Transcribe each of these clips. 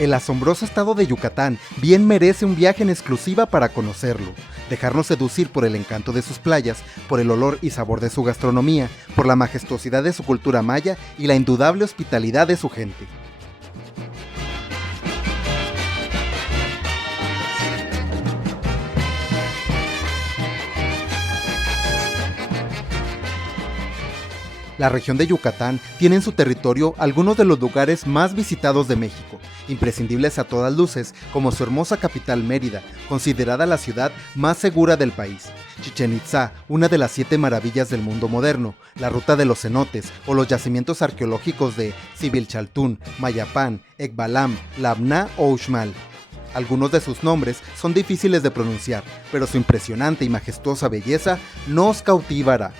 El asombroso estado de Yucatán bien merece un viaje en exclusiva para conocerlo, dejarnos seducir por el encanto de sus playas, por el olor y sabor de su gastronomía, por la majestuosidad de su cultura maya y la indudable hospitalidad de su gente. La región de Yucatán tiene en su territorio algunos de los lugares más visitados de México, imprescindibles a todas luces, como su hermosa capital Mérida, considerada la ciudad más segura del país, Chichén Itzá, una de las 7 maravillas del mundo moderno, la ruta de los cenotes o los yacimientos arqueológicos de Sibilchaltún, Mayapán, Ekbalam, Labná o Uxmal. Algunos de sus nombres son difíciles de pronunciar, pero su impresionante y majestuosa belleza nos cautivará.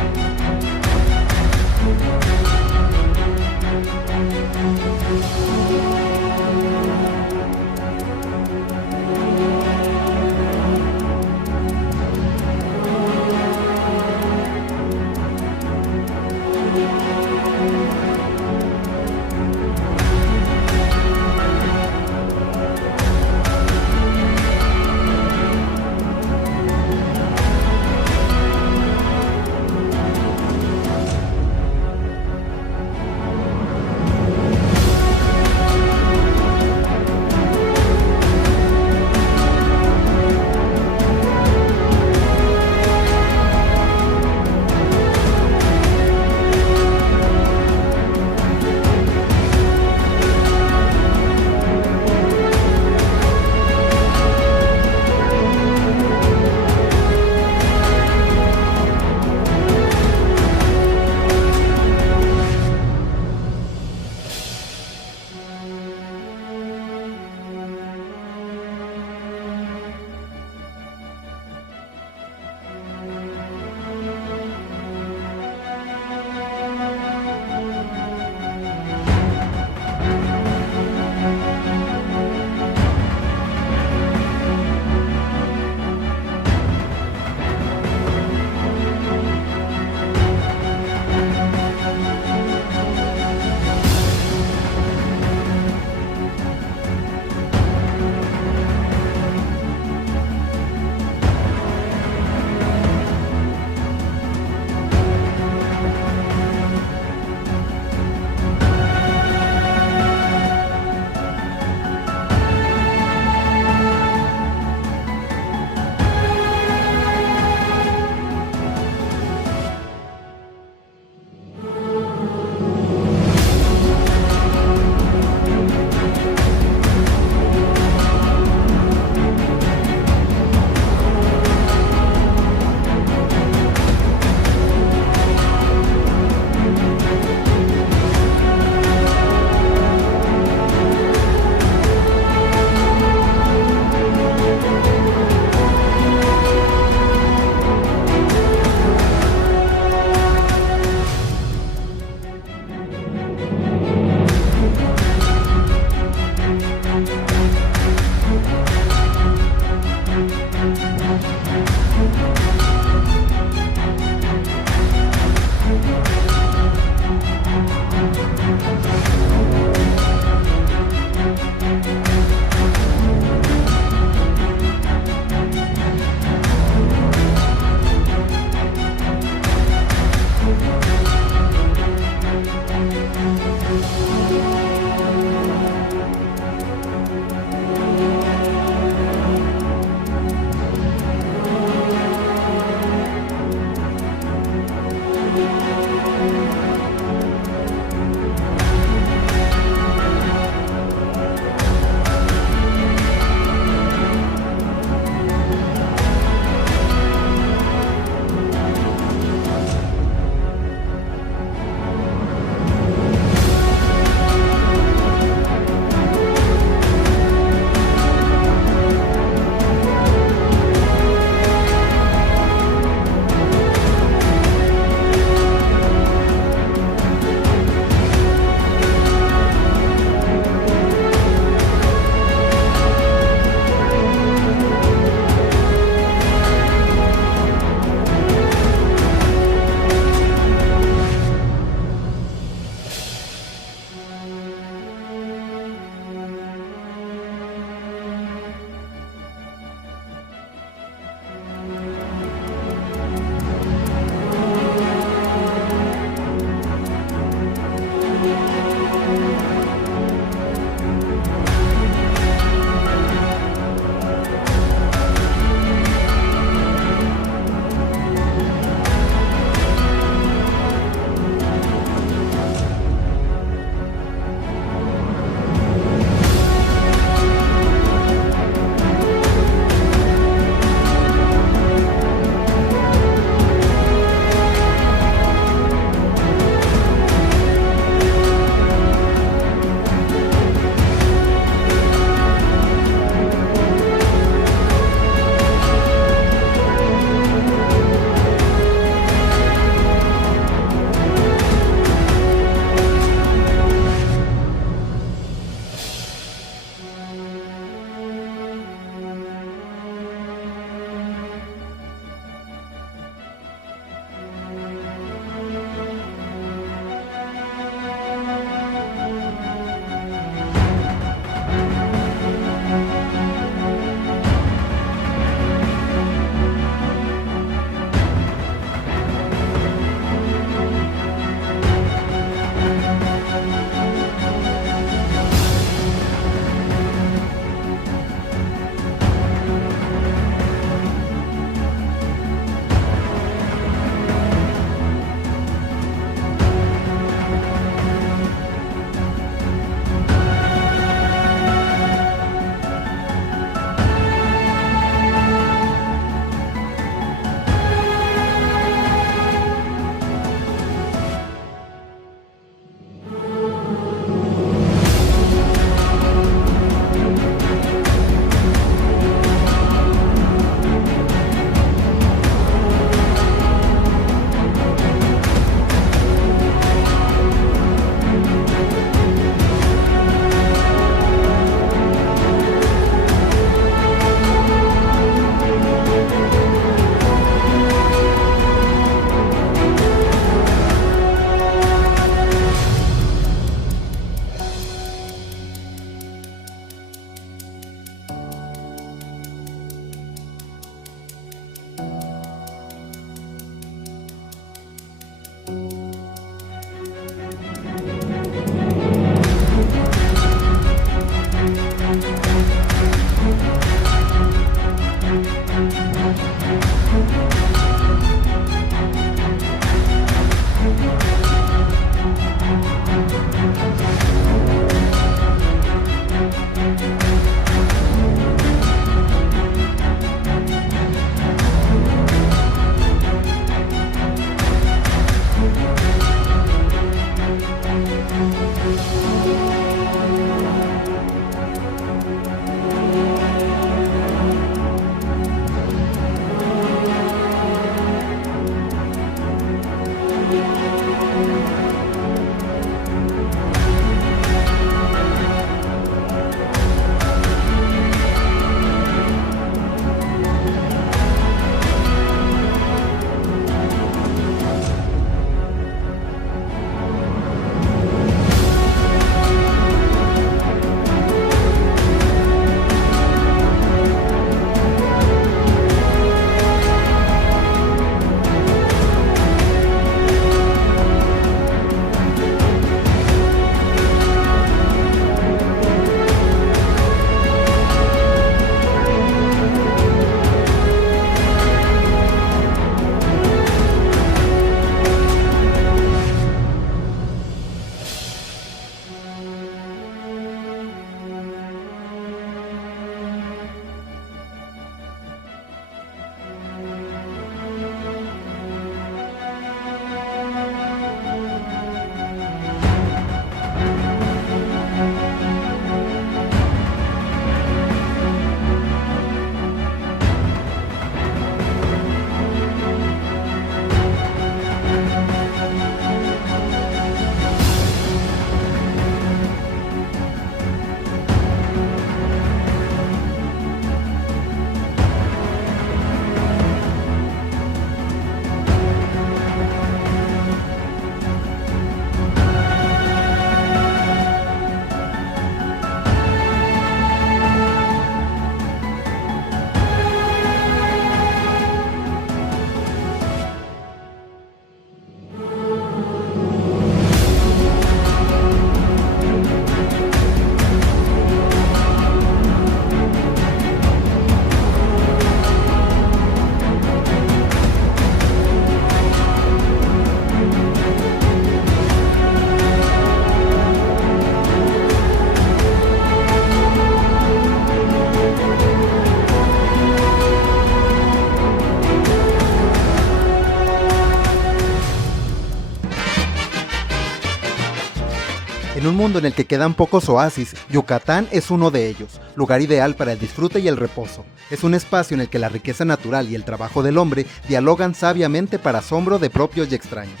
En un mundo en el que quedan pocos oasis, Yucatán es uno de ellos, lugar ideal para el disfrute y el reposo. Es un espacio en el que la riqueza natural y el trabajo del hombre dialogan sabiamente para asombro de propios y extraños.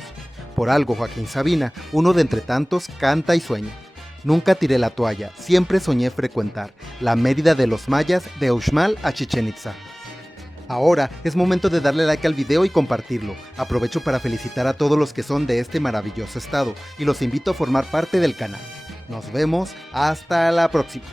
Por algo, Joaquín Sabina, uno de entre tantos, canta y sueña. Nunca tiré la toalla, siempre soñé frecuentar la Mérida de los mayas de Uxmal a Chichén Itzá. Ahora es momento de darle like al video y compartirlo. Aprovecho para felicitar a todos los que son de este maravilloso estado y los invito a formar parte del canal. Nos vemos, hasta la próxima.